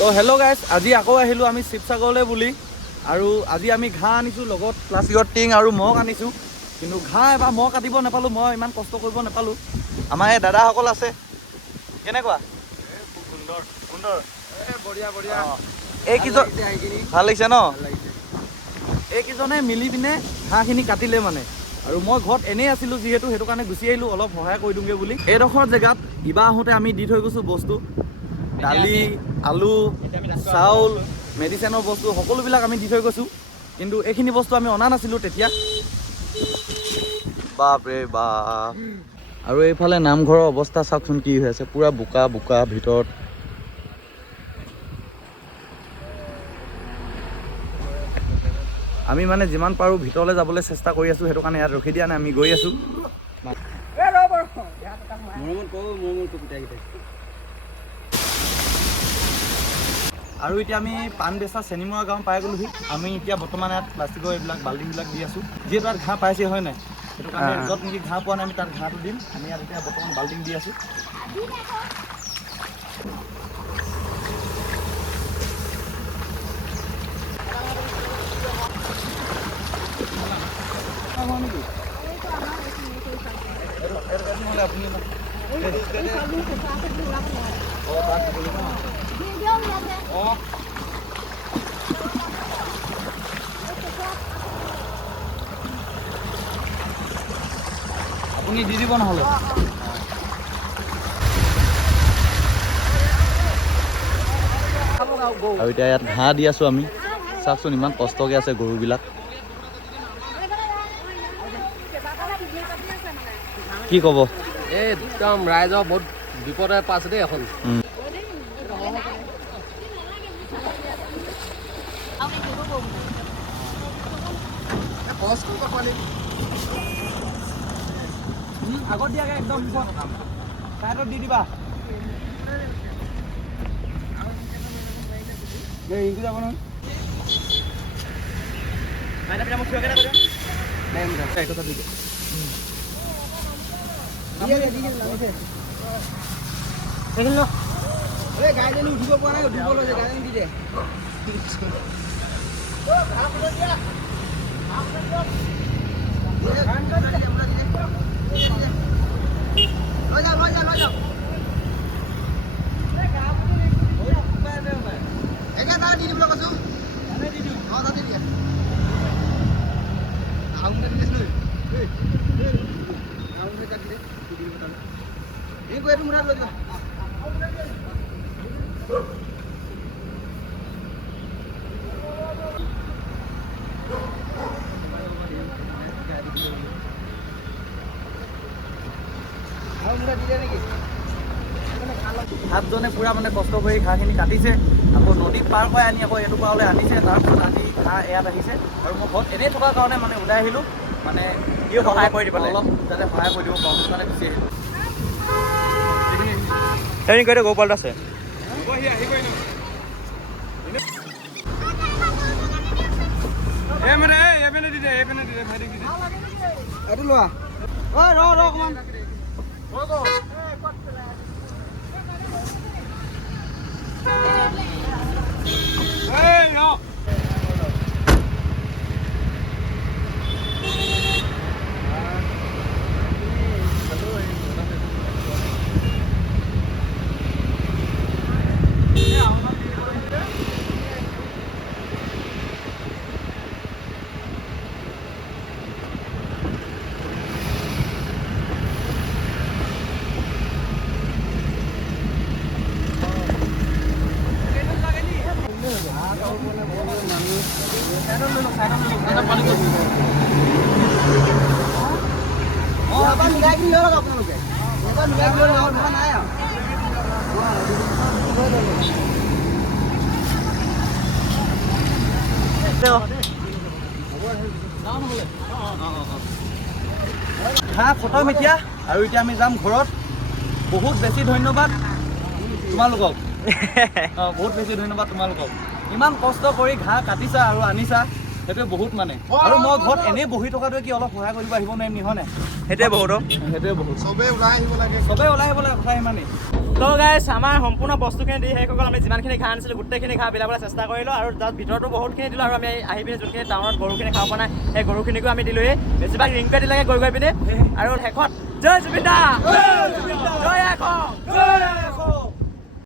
তো hello' guys, আজি আকৌ আহিলোঁ আমি শিৱসাগৰলৈ বুলি। আৰু আজি আমি ঘাঁহ আনিছোঁ, লগত প্লাষ্টিকৰ টিং আৰু মগ আনিছোঁ। কিন্তু ঘাঁহ এবাৰ মগ কাটিব নাপালোঁ, মই ইমান কষ্ট কৰিব নাপালোঁ। আমাৰ এই দাদাসকল আছে। কেনেকুৱা? খুব সুন্দৰ সুন্দৰ, বঢ়িয়া বঢ়িয়া। এইকেইজন ভাল লাগিছে ন? এইকেইজনে মিলি পিনে ঘাঁহখিনি কাটিলে মানে। আৰু মই ঘৰত এনেই আছিলোঁ যিহেতু, সেইটো কাৰণে গুচি আহিলোঁ অলপ সহায় কৰি দিওঁগৈ বুলি। এইডোখৰ জেগাত ইবাৰ আহোঁতে আমি দি থৈ গৈছোঁ বস্তু, দালি, আলু, চাউল, মেডিচিনৰ বস্তু সকলোবিলাক আমি দি থৈ গৈছোঁ। কিন্তু এইখিনি বস্তু আমি অনা নাছিলোঁ তেতিয়া। বাপৰে বাপ। আৰু এইফালে নামঘৰৰ অৱস্থা চাওকচোন কি হৈ আছে, পুৰা বোকা বোকা ভিতৰত। আমি মানে যিমান পাৰোঁ ভিতৰলৈ যাবলৈ চেষ্টা কৰি আছোঁ, সেইটো কাৰণে ইয়াত ৰখি দিয়া নাই, আমি গৈ আছোঁ। আৰু এতিয়া আমি পাণ বেচা চেনিমৰা গাঁও পাই গ'লোহি। আমি এতিয়া বৰ্তমান ইয়াত প্লাষ্টিকৰ এইবিলাক বাল্টিবিলাক দি আছোঁ, যিহেতু ইয়াত ঘাঁহ পাইছে হয় নাই, সেইটো কাৰণে য'ত নেকি ঘাঁহ পোৱা নাই আমি তাত ঘাঁহটো দিম। আমি ইয়াত এতিয়া বৰ্তমান বাল্টিং দি আছোঁ। আপুনি দি দিব নহ'লে। আৰু এতিয়া ইয়াত ঘাঁহ দি আছোঁ আমি, চাওকচোন ইমান কষ্টকৈ আছে গৰুবিলাক। কি ক'ব? একদম ৰাইজৰ বহুত বিপদে পাইছে দেই এখন। আগত দিয়াকে একদম চাইডত দি দিবা। ইংকু যাব নহয়। গাড়ীজনী উঠিব পৰা নাই, উঠিব লৈছে, গাড়ীজনী দি দে। সাতজনে পুৰা মানে কষ্ট কৰি ঘাঁহখিনি কাটিছে, আকৌ নদী পাৰ হৈ আনি আকৌ এইটো পাৰলৈ আনিছে, তাৰপিছত আনি ঘাঁহ ইয়াত আহিছে। আৰু মই ঘৰত এনেই থকাৰ কাৰণে মানে ওলাই আহিলোঁ, মানে সিও সহায় কৰি দিব অলপ, যাতে সহায় কৰি দিব পাৰোঁ, সেইটো কাৰণে গুচি আহিলোঁ। সেইখিনি গৌপালত আছে। এইটো লোৱা। ৰ অকমান ঘাঁহ খতম এতিয়া, আৰু এতিয়া আমি যাম ঘৰত। বহুত বেছি ধন্যবাদ তোমালোকক। বহুত বেছি ধন্যবাদ তোমালোকক, ইমান কষ্ট কৰি ঘাঁহ কাটিছা আৰু আনিছা, সেইটোৱে বহুত মানে আৰু মই ঘৰত এনেই বহি থকাটোৱে কি অলপ সহায় কৰিব আহিব নোৱাৰিম নি হয়নে সেইটোৱে বহুত সেইটোৱে বহুত চবেই ওলাই আহিব লাগে কথা ইমানেই তো গাইছ আমাৰ সম্পূৰ্ণ বস্তুখিনি দি শেষ হৈ গ'ল আমি যিমানখিনি ঘাঁহ আনিছিলোঁ গোটেইখিনি ঘাঁহ বিলাবলৈ চেষ্টা কৰিলোঁ আৰু তাত ভিতৰতো বহুতখিনি দিলোঁ আৰু আমি আহি পিনে যোনখিনি টাউনত গৰুখিনি খাব পৰা নাই সেই গৰুখিনিকো আমি দিলোঁহি বেছিভাগ ৰিংকুৱে দিলেগে গৈ পিনে আৰু শেষত জয় জুবিন দা জয়